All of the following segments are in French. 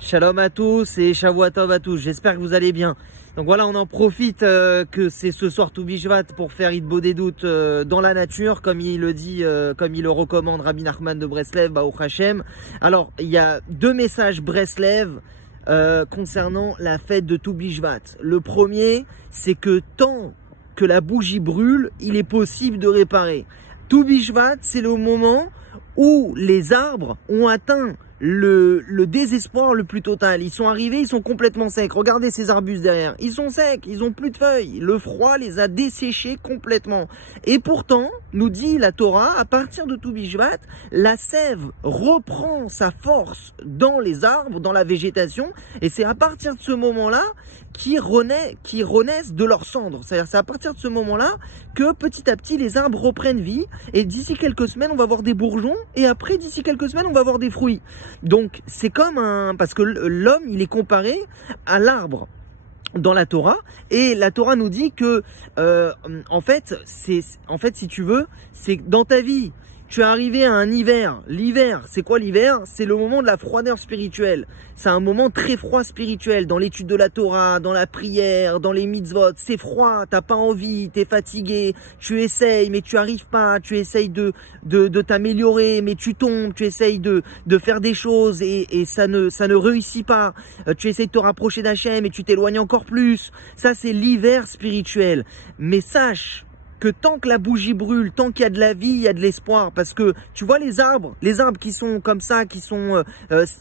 Shalom à tous et Shavua Tov à tous, j'espère que vous allez bien. Donc voilà, on en profite que c'est ce soir Tou Bishvat pour faire Hitbo des doutes dans la nature, comme il le dit, comme il le recommande Rabbi Nachman de Breslev, Baruch Hashem. Alors, il y a deux messages Breslev concernant la fête de Tou Bishvat. Le premier, c'est que tant que la bougie brûle, il est possible de réparer. Tou Bishvat, c'est le moment où les arbres ont atteint le désespoir le plus total. Ils sont arrivés, ils sont complètement secs. Regardez ces arbustes derrière. Ils sont secs, ils ont plus de feuilles. Le froid les a desséchés complètement. Et pourtant, nous dit la Torah, à partir de Tou Bishvat, la sève reprend sa force dans les arbres, dans la végétation. Et c'est à partir de ce moment-là qui renaissent de leurs cendres. C'est-à-dire, c'est à partir de ce moment-là que petit à petit, les arbres reprennent vie. Et d'ici quelques semaines, on va voir des bourgeons. Et après, d'ici quelques semaines, on va voir des fruits. Donc, c'est comme parce que l'homme, il est comparé à l'arbre dans la Torah, et la Torah nous dit que, en fait, si tu veux, c'est dans ta vie, tu es arrivé à un hiver. L'hiver, c'est quoi l'hiver? C'est le moment de la froideur spirituelle. C'est un moment très froid spirituel, dans l'étude de la Torah, dans la prière, dans les mitzvot. C'est froid, t'as pas envie, t'es fatigué, tu essayes, mais tu arrives pas, tu essayes de t'améliorer, mais tu tombes, tu essayes de faire des choses et ça ne réussit pas. Tu essayes de te rapprocher d'Hachem et tu t'éloignes encore plus. Ça, c'est l'hiver spirituel. Mais sache que tant que la bougie brûle, tant qu'il y a de la vie, il y a de l'espoir. Parce que tu vois les arbres qui sont comme ça, qui sont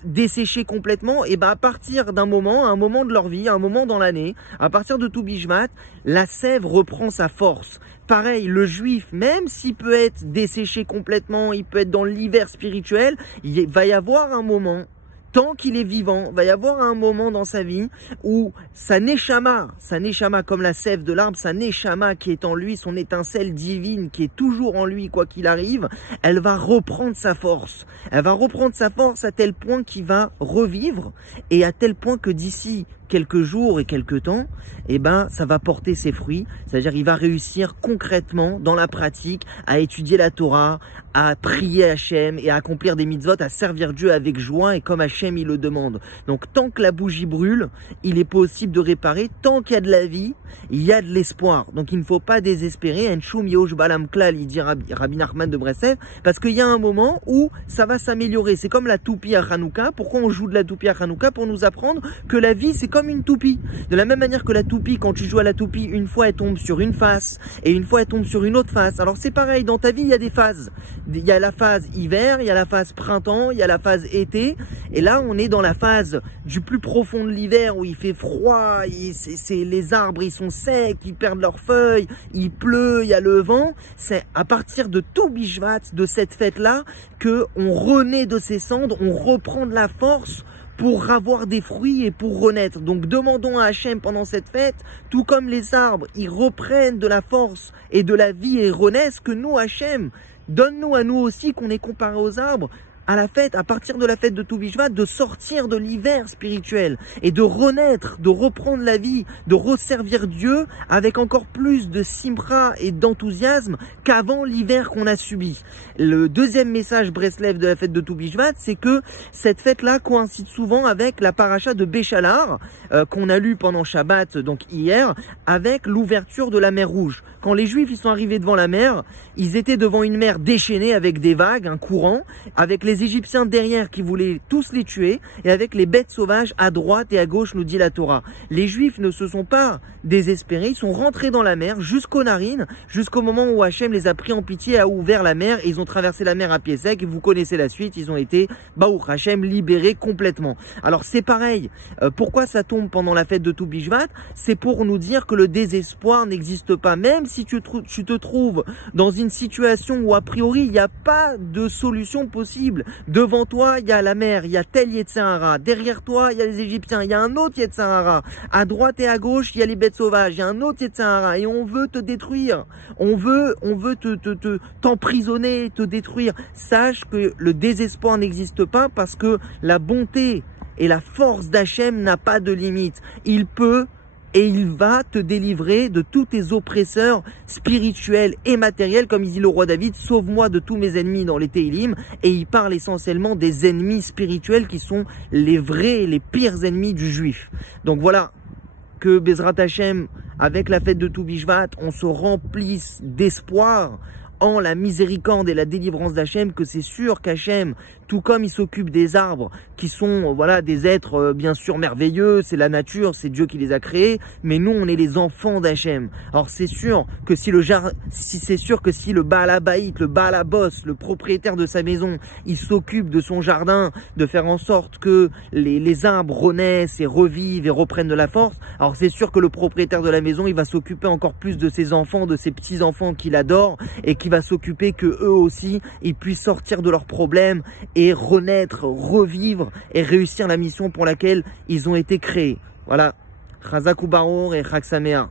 desséchés complètement, et ben à partir d'un moment, un moment de leur vie, un moment dans l'année, à partir de Tou Bishvat, la sève reprend sa force. Pareil, le juif, même s'il peut être desséché complètement, il peut être dans l'hiver spirituel, il va y avoir un moment, tant qu'il est vivant, va y avoir un moment dans sa vie où sa neshama comme la sève de l'arbre, sa neshama qui est en lui, son étincelle divine qui est toujours en lui quoi qu'il arrive, elle va reprendre sa force. Elle va reprendre sa force à tel point qu'il va revivre et à tel point que d'ici quelques jours et quelques temps, eh ben, ça va porter ses fruits. C'est-à-dire, il va réussir concrètement, dans la pratique, à étudier la Torah, à prier Hachem et à accomplir des mitzvot, à servir Dieu avec joie et comme Hachem il le demande. Donc, tant que la bougie brûle, il est possible de réparer. Tant qu'il y a de la vie, il y a de l'espoir. Donc, il ne faut pas désespérer. En yosh balam klal, il dit Rabbi Nachman de Breslev, parce qu'il y a un moment où ça va s'améliorer. C'est comme la toupie à Hanouka. Pourquoi on joue de la toupie à Hanouka? Pour nous apprendre que la vie, c'est comme une toupie. De la même manière que la toupie, quand tu joues à la toupie, une fois elle tombe sur une face et une fois elle tombe sur une autre face. Alors c'est pareil, dans ta vie il y a des phases. Il y a la phase hiver, il y a la phase printemps, il y a la phase été. Et là on est dans la phase du plus profond de l'hiver où il fait froid, les arbres ils sont secs, ils perdent leurs feuilles, il pleut, il y a le vent. C'est à partir de Tou Bishvat, de cette fête-là, que on renaît de ses cendres, on reprend de la force pour avoir des fruits et pour renaître. Donc demandons à Hachem pendant cette fête, tout comme les arbres, ils reprennent de la force et de la vie et renaissent, que nous, Hachem, donne-nous à nous aussi qu'on est comparé aux arbres, à la fête, à partir de la fête de Tou Bishvat, de sortir de l'hiver spirituel et de renaître, de reprendre la vie, de resservir Dieu avec encore plus de simra et d'enthousiasme qu'avant l'hiver qu'on a subi. Le deuxième message Breslev de la fête de Tou Bishvat, c'est que cette fête-là coïncide souvent avec la paracha de Béchalar qu'on a lu pendant Shabbat, donc hier, avec l'ouverture de la mer Rouge. Quand les Juifs ils sont arrivés devant la mer, ils étaient devant une mer déchaînée avec des vagues, un courant, avec les Égyptiens derrière qui voulaient tous les tuer, et avec les bêtes sauvages à droite et à gauche, nous dit la Torah. Les Juifs ne se sont pas désespérés, ils sont rentrés dans la mer jusqu'aux narines, jusqu'au moment où Hachem les a pris en pitié, a ouvert la mer, et ils ont traversé la mer à pied sec, et vous connaissez la suite, ils ont été, Baruch Hachem, libérés complètement. Alors c'est pareil, pourquoi ça tombe pendant la fête de Tou Bishvat? C'est pour nous dire que le désespoir n'existe pas, même si tu te trouves dans une situation où a priori il n'y a pas de solution possible. Devant toi il y a la mer, il y a tel Yetzer Hara, derrière toi il y a les Égyptiens, il y a un autre Yetzer Hara, à droite et à gauche il y a les bêtes sauvages, il y a un autre Yetzer Hara, et on veut te détruire, on veut t'emprisonner, te détruire. Sache que le désespoir n'existe pas, parce que la bonté et la force d'Hachem n'a pas de limite. Il peut et il va te délivrer de tous tes oppresseurs spirituels et matériels, comme il dit le roi David, sauve-moi de tous mes ennemis dans les Téhilim, et il parle essentiellement des ennemis spirituels qui sont les vrais, les pires ennemis du juif. Donc voilà, que Bezrat Hashem, avec la fête de Tou Bishvat, on se remplisse d'espoir en la miséricorde et la délivrance d'Hachem, que c'est sûr qu'Hachem, tout comme il s'occupe des arbres, qui sont voilà des êtres bien sûr merveilleux, c'est la nature, c'est Dieu qui les a créés, mais nous on est les enfants d'Hachem. Alors c'est sûr que si le Baal Habayit, le Baal Habos, le propriétaire de sa maison, il s'occupe de son jardin, de faire en sorte que les arbres renaissent et revivent et reprennent de la force, alors c'est sûr que le propriétaire de la maison, il va s'occuper encore plus de ses enfants, de ses petits-enfants qu'il adore, et qui va s'occuper que eux aussi, ils puissent sortir de leurs problèmes et renaître, revivre et réussir la mission pour laquelle ils ont été créés. Voilà. Chazak Ubaror et Chag Sameach.